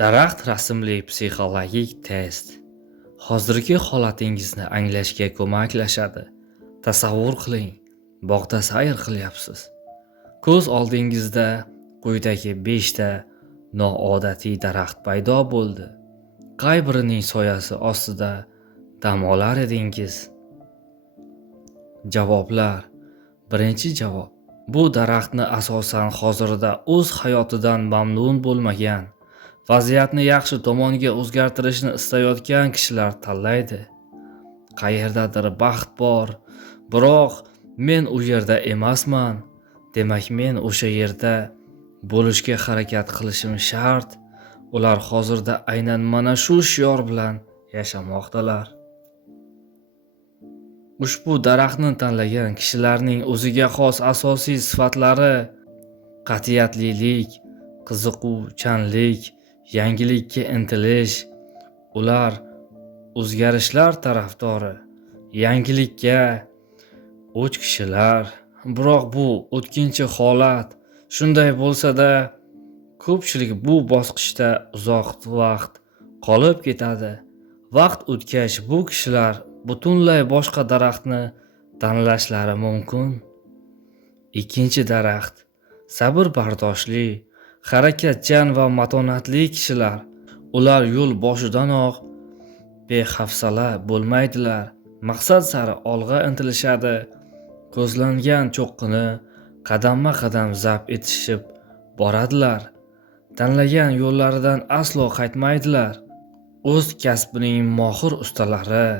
Daraxt rasmli psixologik test hozirgi holatingizni anglashga ko'maklashadi. Tasavvur qiling, bog'da sayr qilyapsiz. Ko'z oldingizda quyidagi 5 ta noodatiy daraxt paydo bo'ldi. Qay birining soyasi ostida dam olar edingiz? Javoblar. Birinchi javob. Bu daraxtni asosan hozirda o'z hayotidan mamnun bo'lmagan, vaziyatni yaxshi tomonga o'zgartirishni istayotgan kishilar tanlaydi. Qayerdadir baxt bor, biroq men u yerda emasman. Demak, men o'sha yerda bo'lishga harakat qilishim shart. Ular hozirda aynan mana shu shior bilan yashamoqdalar. Ushbu daraxtni tanlagan kishilarning o'ziga xos asosiy sifatlari: qat'iyatlilik, qiziquvchanlik, yangilikka intilish. Ular o'zgarishlar tarafdori, yangilikka o'ch kishilar. Biroq bu o'tkinchi holat. Shunday bo'lsa-da, ko'pchilik bu bosqichda uzoq vaqt qolib ketadi. Vaqt o'tgach bu kishilar butunlay boshqa daraxtni tanlashlari mumkin. Ikkinchi daraxt sabr bardoshli, harakatchan va matonatli kishilar. Ular yo'l boshidanoq behafsala bo'lmaydilar. Maqsad sari olg'a intilishadi. Ko'zlangan cho'qqini qadamma-qadam zabt etishib boradilar. Tanlagan yo'llaridan aslo qaytmaydilar. O'z kasbining mohir ustalari,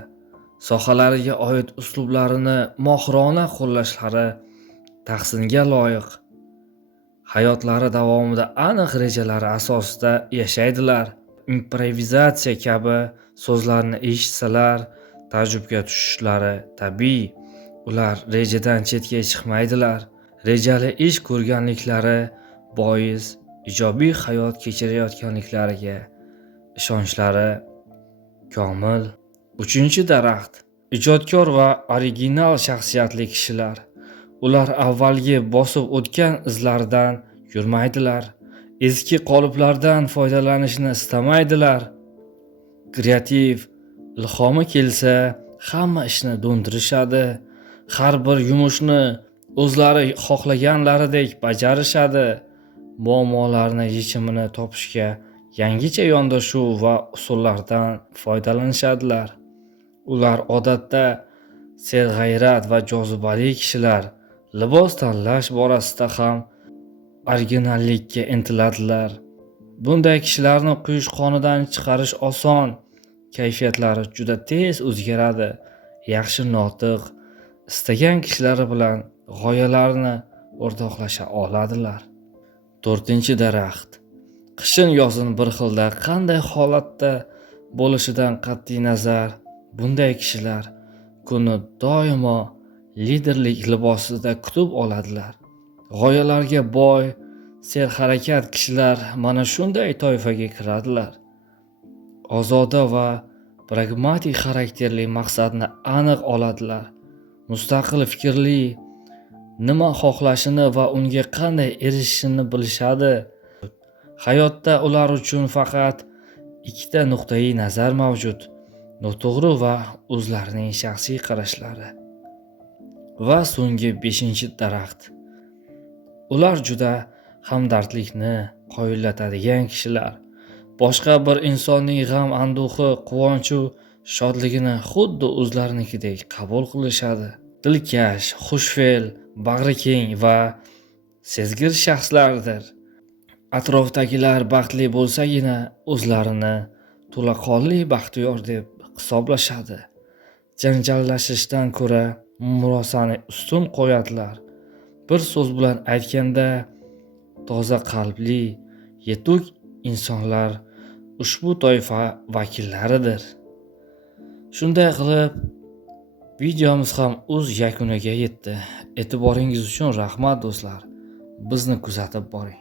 sohalariga oid uslublarini mohirona qo'llashlari tahsinga loyiq. Hayotlari davomida aniq rejalari asosida yashaydilar. Improvizatsiya kabi so'zlarni eshitsalar, tajubga tushishlari tabiiy. Ular rejadan chetga chiqmaydilar. Rejali ish ko'rganliklari bois ijobiy hayot kechirayotganliklariga ishonchlari komil. Uchinchi daraxt ijodkor va original shaxsiyatli kishilar. Ular avvalgi bosib o'tgan izlaridan yurmaydilar. Eski qoliplardan foydalanishni istamaydilar. Kreativ ilhomi kelsa, hamma ishni do'ndirishadi. Har bir yumushni o'zlari xohlaganlaridek bajarishadi. Muammolarni yechimini topishga yangicha yondashuv va usullardan foydalanishadilar. Ular odatda serg'ayrat va jozibali kishilar. Libos tanlash borasida ham originallikka intiladilar. Bunday kishilarni quyushqonidan chiqarish oson. Kayfiyatlari juda tez o'zgaradi. Yaxshi notiq, istagan kishilari bilan g'oyalarini o'rtoqlasha oladilar. To'rtinchi daraxt qishin yozin bir xilda qanday holatda bo'lishidan qat'iy nazar, bunday kishilar kuni doimo liderlik libosida kutib oladilar. G'oyalarga boy, serharakat kishilar mana shunday toifaga kiradilar. Ozoda va pragmatik xarakterli maqsadni aniq oladilar. Mustaqil fikrli, nima xohlashini va unga qanday erishishini bilishadi. Hayotda ular uchun faqat ikkita nuqtai nazar mavjud: noto'g'ri va o'zlarining shaxsiy qarashlari. Va so'nggi 5-chi daraxt. Ular juda hamdardlikni qoyillatadigan kishilar. Boshqa bir insonning g'am, anduhi, quvonchu shodligini xuddi o'zlarinikidek qabul qilishadi. Dilkash, xushfe'l, bag'rikeng va sezgir shaxslardir. Atrofdagilar baxtli bo'lsagina o'zlarini to'laqonli baxtiyor deb hisoblashadi. Janjallashishdan ko'ra murosani ustun qo'yadilar. Bir so'z bilan aytganda, toza qalbli, yetuk insonlar ushbu toifa vakillaridir. Shunday qilib, videomiz ham o'z yakuniga yetdi. E'tiboringiz uchun rahmat do'stlar. Bizni kuzatib boring.